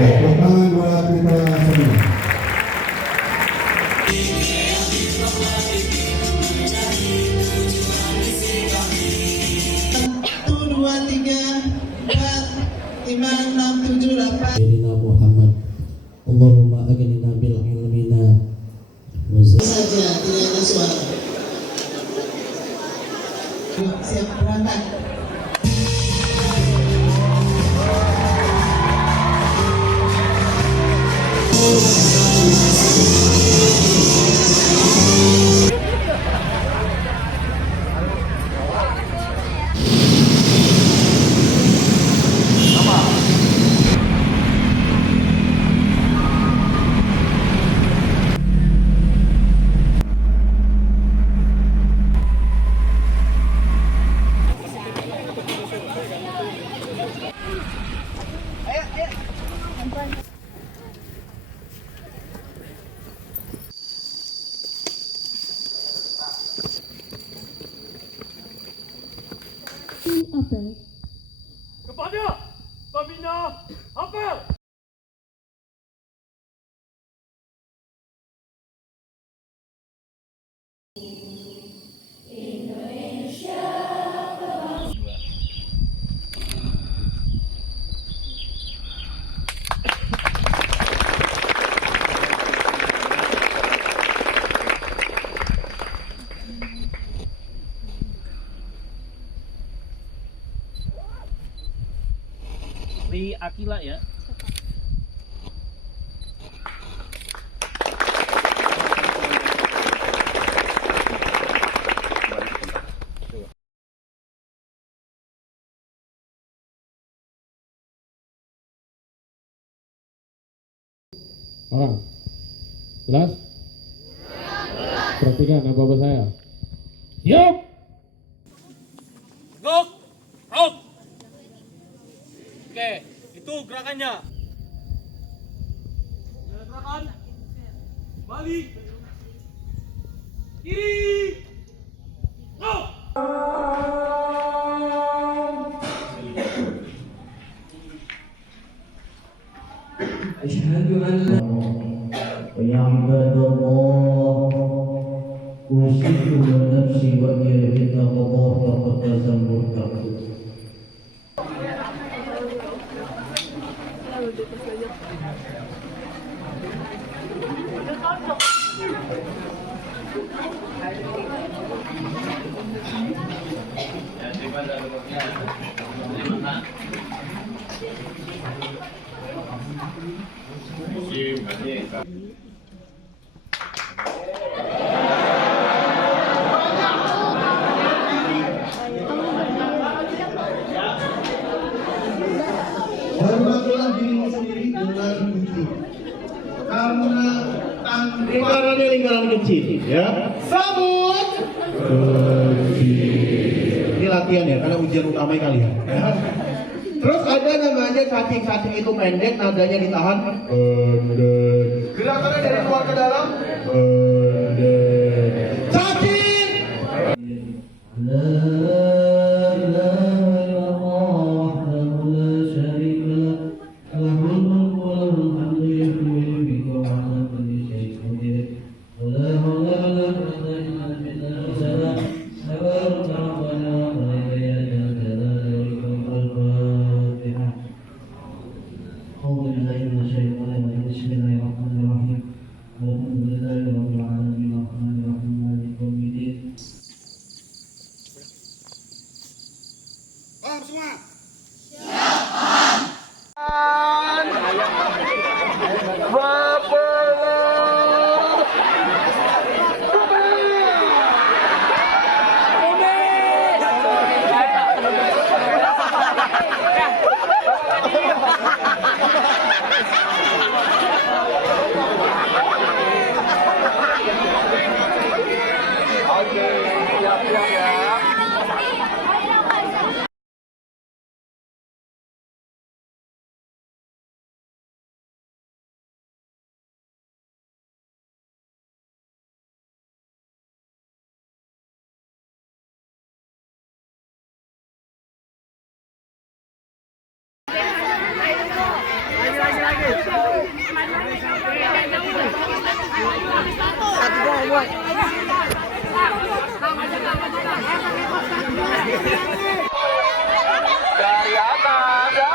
Tepuk tangan buat kita semua. Satu, dua, tiga, empat, lima, enam, tujuh, delapan. Sayyidina Muhammad. Allahumma aghnina bil ilmina wa Saja tidak ada suara. Siap berangkat. Kepada pembina apel. Di Akila ya. Orang jelas? Perhatikan apa-apa saya. Siap. Rock, rock. Oke, itu gerakannya. Gerakan balik kiri. Go. Asyhadu an la ya ibadallah usiku wa nafsi wa ilahina Allah taqaddasan murtaqib. Hormatilah dirimu sendiri dengan bukti. Karena lingkaran kecil ya. Sambut. Ini latihan ya, karena ujian utama kalian. Ya. Terus ada namanya cacing-cacing itu pendek, nadanya ditahan. Pendek. Gerakannya dari luar ke dalam. Pendek. Cacing. Bismillahirrahmanirrahim. Alhamdulillahirabbil alamin. Dari atas, ya.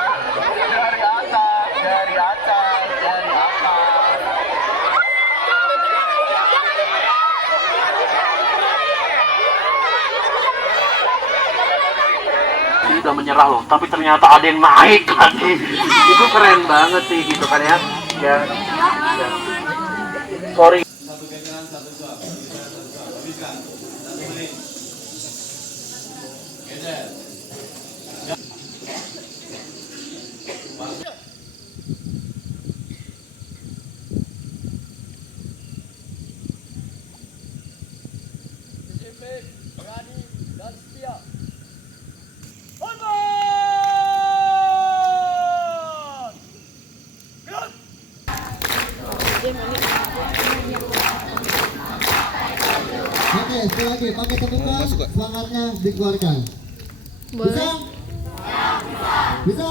Dari atas, dari atas, dari atas. Udah menyerah loh, tapi ternyata ada yang naik lagi. Itu keren banget sih gitu kan ya. Ya. Sorry. Oke, sekali lagi pakai temukan, semangatnya dikeluarkan. Bisa? Bisa?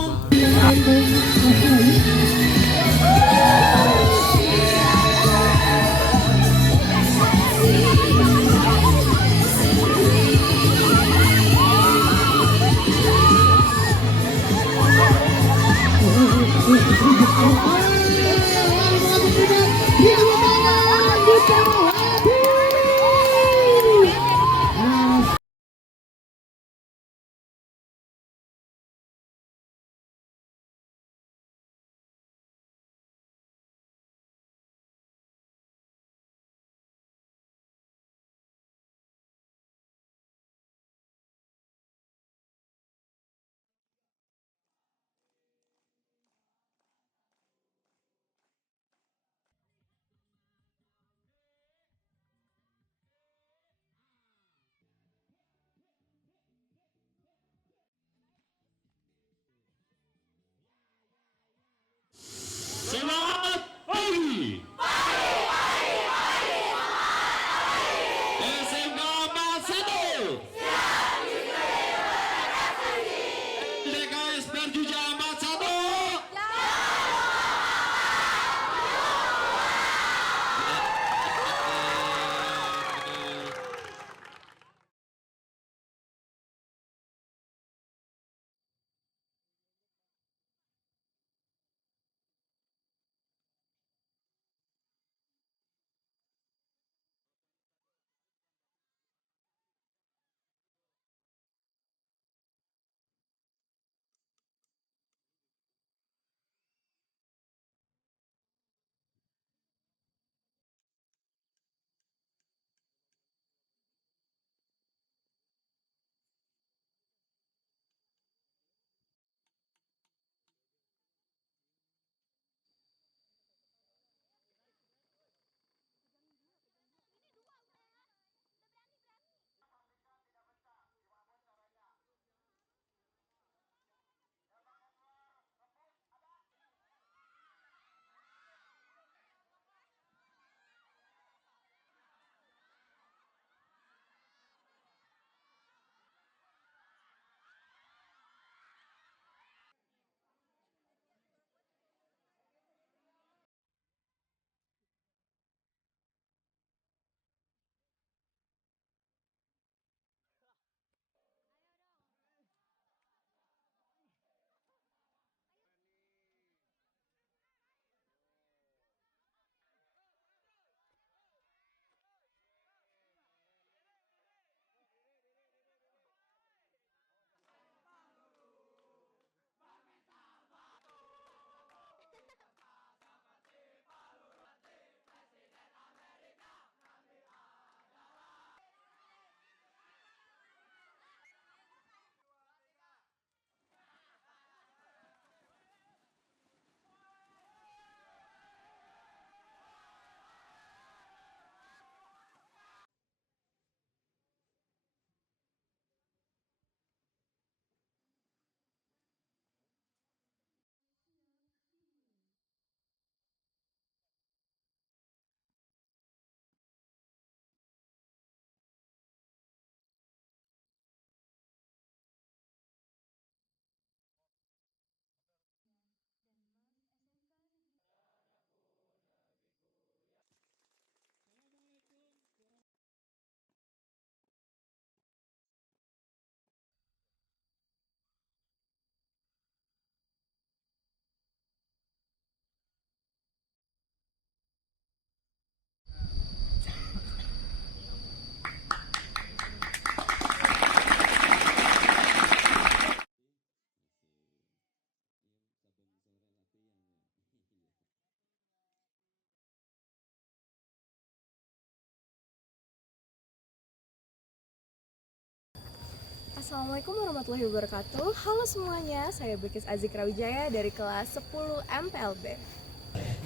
Assalamualaikum warahmatullahi wabarakatuh. Halo semuanya, saya Bilkis Azikra Wijaya dari kelas 10 MPLB.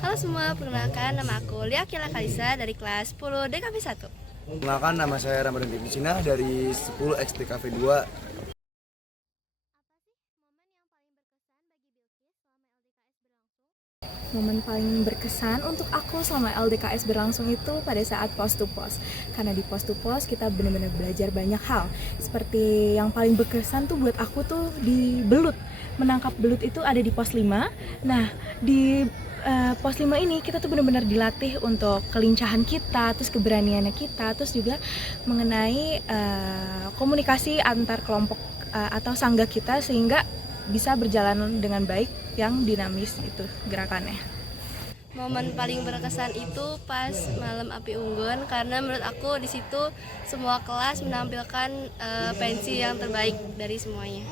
Halo semua, perkenalkan nama aku Lia Kila Kalisa dari kelas 10 DKV 1. Perkenalkan, nama saya Ramadan Cina dari 10 XDKV 2. Momen paling berkesan untuk aku selama LDKS berlangsung itu pada saat pos to pos. Karena di pos to pos kita benar-benar belajar banyak hal. Seperti yang paling berkesan tuh buat aku tuh di belut. Menangkap belut itu ada di pos 5. Nah, di pos 5 ini kita tuh benar-benar dilatih untuk kelincahan kita, terus keberaniannya kita, terus juga mengenai komunikasi antar kelompok atau sangga kita sehingga bisa berjalan dengan baik yang dinamis itu gerakannya. Momen paling berkesan itu pas malam api unggun karena menurut aku di situ semua kelas menampilkan pensi yang terbaik dari semuanya.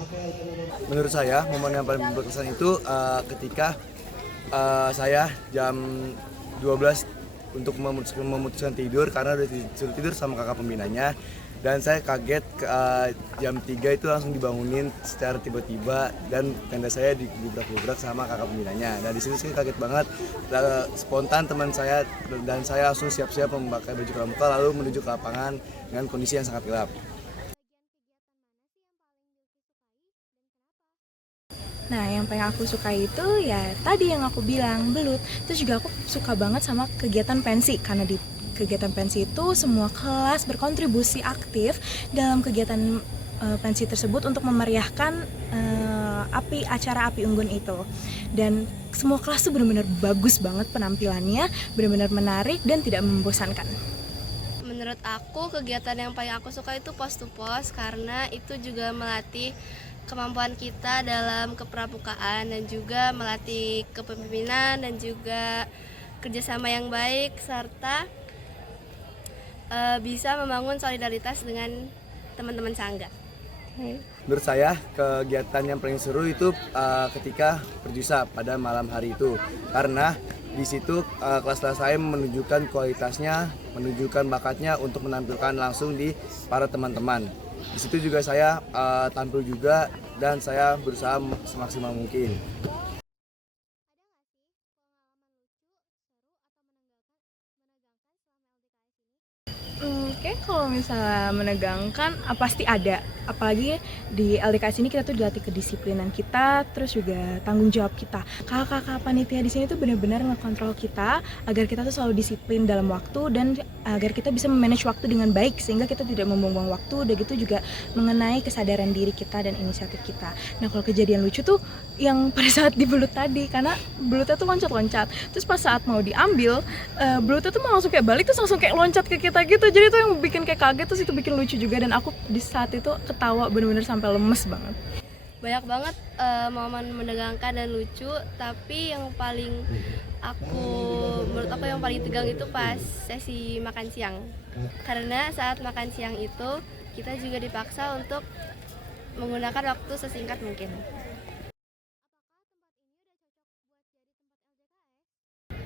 Menurut saya, momen yang paling berkesan itu ketika saya jam 12 untuk memutuskan tidur karena udah disuruh tidur sama kakak pembinanya. Dan saya kaget jam 3 itu langsung dibangunin secara tiba-tiba dan tenda saya digubrak-gubrak sama kakak pembinanya. Dan di situ saya kaget banget, spontan teman saya dan saya langsung siap-siap memakai baju pramuka lalu menuju ke lapangan dengan kondisi yang sangat gelap. Nah, yang paling aku suka itu ya tadi yang aku bilang, belut. Terus juga aku suka banget sama kegiatan pensi karena di kegiatan pensi itu semua kelas berkontribusi aktif dalam kegiatan pensi tersebut untuk memeriahkan acara api unggun itu. Dan semua kelas tuh benar-benar bagus banget penampilannya, benar-benar menarik dan tidak membosankan. Menurut aku kegiatan yang paling aku suka itu pos to pos karena itu juga melatih kemampuan kita dalam kepramukaan dan juga melatih kepemimpinan dan juga kerjasama yang baik serta bisa membangun solidaritas dengan teman-teman sangga. Menurut saya, kegiatan yang paling seru itu ketika berjusa pada malam hari itu. Karena di situ kelas-kelas saya menunjukkan kualitasnya, menunjukkan bakatnya untuk menampilkan langsung di para teman-teman. Di situ juga saya tampil juga dan saya berusaha semaksimal mungkin. Oke, kalau misalnya menegangkan, pasti ada. Apalagi di LDKS ini kita tuh dilatih kedisiplinan kita, terus juga tanggung jawab kita. Kakak-kakak panitia di sini tuh benar-benar ngekontrol kita agar kita tuh selalu disiplin dalam waktu dan agar kita bisa memanage waktu dengan baik sehingga kita tidak membuang-buang waktu. Udah gitu juga mengenai kesadaran diri kita dan inisiatif kita. Nah, kalau kejadian lucu tuh yang pada saat di belut tadi, karena belutnya tuh loncat-loncat. Terus pas saat mau diambil, belutnya tuh mau langsung kayak balik terus langsung kayak loncat ke kita gitu. Jadi itu yang bikin kayak kaget, terus itu bikin lucu juga dan aku di saat itu ketawa bener-bener sampai lemes banget. Banyak banget momen menegangkan dan lucu, tapi yang paling menurut aku yang paling tegang itu pas sesi makan siang. Karena saat makan siang itu kita juga dipaksa untuk menggunakan waktu sesingkat mungkin.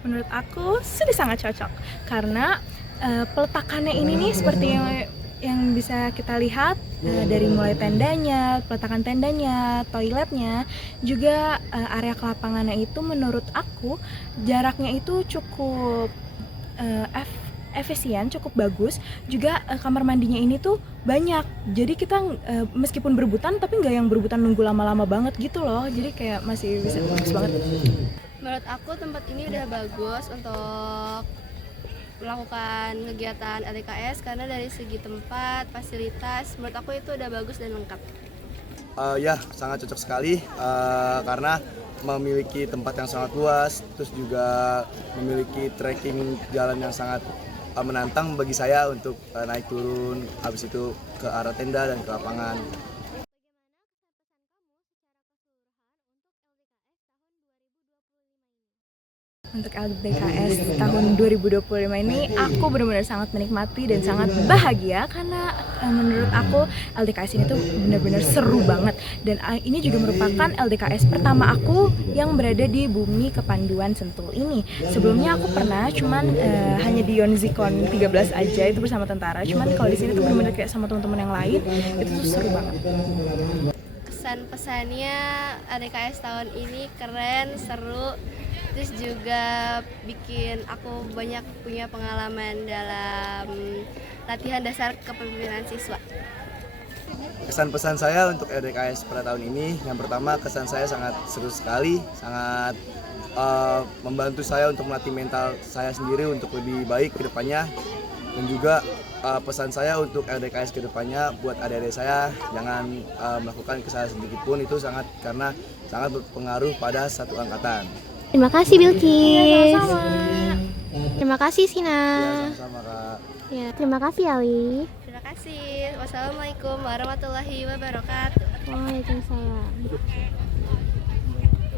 Menurut aku sudah sangat cocok karena peletakannya ini nih seperti yang bisa kita lihat dari mulai tendanya, peletakan tendanya, toiletnya, juga area kelapangannya itu menurut aku jaraknya itu cukup efisien, cukup bagus. Juga kamar mandinya ini tuh banyak, jadi kita meskipun berebutan tapi nggak yang berebutan nunggu lama-lama banget gitu loh, jadi kayak masih bisa bagus banget. Menurut aku tempat ini udah bagus untuk melakukan kegiatan LDKS karena dari segi tempat, fasilitas, menurut aku itu udah bagus dan lengkap. Ya, sangat cocok sekali karena memiliki tempat yang sangat luas, terus juga memiliki trekking jalan yang sangat menantang bagi saya untuk naik turun, habis itu ke arah tenda dan ke lapangan. Untuk LDKS tahun 2025 ini aku benar-benar sangat menikmati dan sangat bahagia karena menurut aku LDKS ini tuh benar-benar seru banget, dan ini juga merupakan LDKS pertama aku yang berada di Bumi Kepanduan Sentul ini. Sebelumnya aku pernah cuman hanya di Yonzikon 13 aja, itu bersama tentara. Cuman kalau di sini tuh benar-benar kayak sama teman-teman yang lain, itu tuh seru banget. Kesan-pesannya LDKS tahun ini keren, seru, terus juga bikin aku banyak punya pengalaman dalam latihan dasar kepemimpinan siswa. Kesan pesan saya untuk LDKS pada tahun ini, yang pertama kesan saya sangat seru sekali, sangat membantu saya untuk melatih mental saya sendiri untuk lebih baik ke depannya, dan juga pesan saya untuk LDKS ke depannya buat adik-adik saya, jangan melakukan kesalahan sedikit pun, itu sangat berpengaruh pada satu angkatan. Terima kasih Bilkis. Sama-sama. Terima kasih Sina. Ya, sama-sama Kak. Ya, terima kasih Ali. Terima kasih. Wassalamualaikum warahmatullahi wabarakatuh. Waalaikumsalam.